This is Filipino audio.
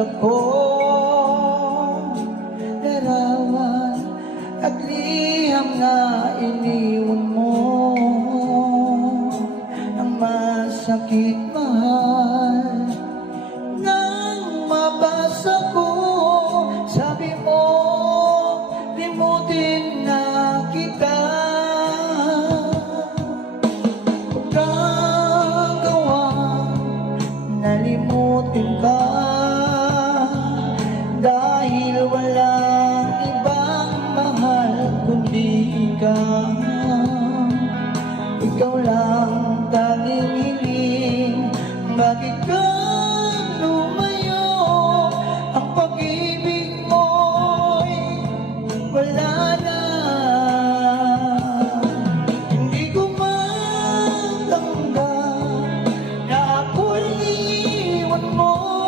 ako larawan at liham na iniwan mo. Ang masakit, mahal, nang mabasa ko, sabi mo limutin na kita. Huwag kang gawang nalimutin ka, dahil walang ibang mahal kundi ikaw. Ikaw lang tanging hiling, bakit ka lumayo? Ang pag-ibig mo'y wala na. Hindi ko matanggap na ako'y iwan mo.